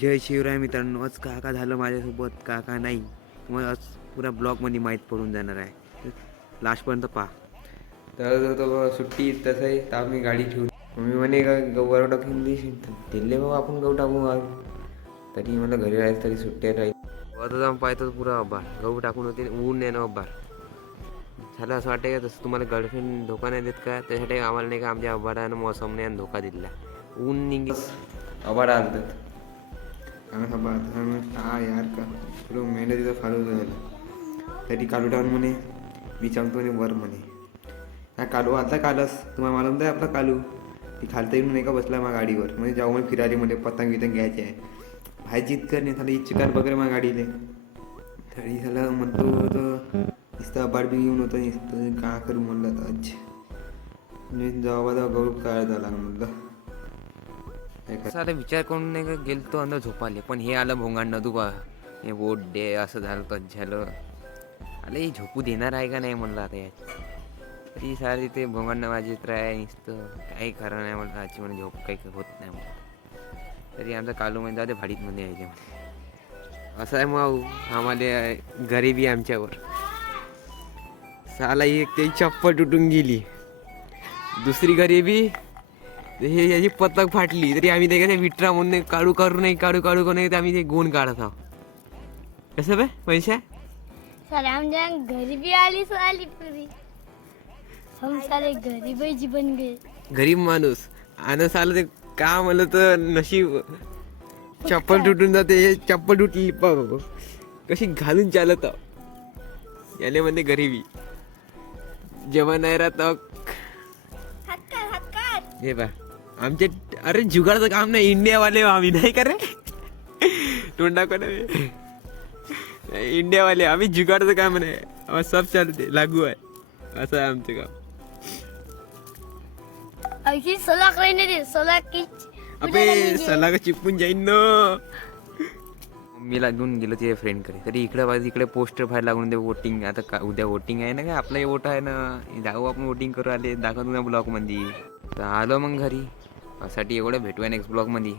जय शिवराय मित्रांनो. आज काका झालं माझ्यासोबत काका नाही, तुम्हाला आज पुरा ब्लॉगमध्ये माहीत पडून जाणार आहे. लास्टपर्यंत पहा. तर तो सुट्टी तसं आहे तर आम्ही गाडी ठेवून मम्मी म्हणे का गहू टाकून दिले बाबा आपण गहू टाकू आज. तरी मला घरी राहायचं तरी सुट्ट्या राहील. आता जाऊन पाहतो पुरा अब्बार गहू टाकून होते ऊन नाही ना अब्बार झालं. असं वाटतं का तसं तुम्हाला गर्लफ्रेंड धोका नाही देत का, त्यासाठी आम्हाला नाही का आमच्या अब्बारानं मौसमने धोका दिला. ऊन निघ अबाड आलतात हा यार का तुला मेहनतीचा फालू झाला तरी कालू टाकून म्हणे मी सांगतो म्हणे वर म्हणे. हा कालू आता कालच तुम्हाला मालूम आहे आपला कालू ती खालता येऊन नाही का बसला माझ्या गाडीवर म्हणजे जाऊ म्हणे फिरायला मध्ये पतंग बितंग घ्यायचे आहे भाई जित करणे झालं इच्छिकार वगैरे माझ्या गाडीले तरी झालं म्हणतो तर नुसतं अबाड बी घेऊन होतं नुसतं का करू म्हणलं तर आज मी जेव्हा गहू काय झाला म्हणलं. साला विचार करून नाही का गेलतो अंदर झोपाले पण हे आलं भोंगाण तू बा हे वोट डे असं झालं तर झालं आलं हे झोपू देणार आहे का नाही म्हणलं आता यात तरी सारे ते भोंगाण वाजत राहाय नुसतं काही खरं नाही म्हणलं आजची म्हणजे झोप काही होत नाही म्हणलं. तरी आमचा कालू म्हणजे जाते भाडीतमध्ये यायचे म्हणजे असं आहे मग आम्हाला गरिबी आमच्यावर. साला एक ते चप्पल तुटून गेली दुसरी गरिबी हे याची पतंग फाटली तरी आम्ही ते विट्रा म्हणून काढू करू नाही आम्ही ते गुण काढत आहोत. कसं बे पैसा सारे आमच्या गरीबी आली पुरी हम सारे गरीब जीवन गए गरीब माणूस आणि साला ते का म्हणलं तर नशीब चप्पल तुटून जाते. चप्पल तुटली कशी घालून चालत याले म्हणते गरीबी जेव्हा नाही राहत हे बा आमचे अरे जुगाडचं काम नाही इंडियावाले आम्ही नाही का रे तोंडा कोण इंडियावाले आम्ही जुगाडचं काम नाही सब चालते लागू आहे असं आहे आमचं काम. अशी सलाख राही नाही सलाख की अबे सलाख चिपकून जाईन ना. मम्मीला घेऊन गेलो ते फ्रेंडकडे तरी इकडे पोस्टर बाहेर लागून दे वोटिंग आता का उद्या वोटिंग आहे ना का आपलं वोट आहे ना जाऊ आपण वोटिंग करू आले दाखवतो ना ब्लॉगमध्ये तर आलो मग घरी साठी एवढं भेटूया नेक्स्ट ब्लॉगमध्ये.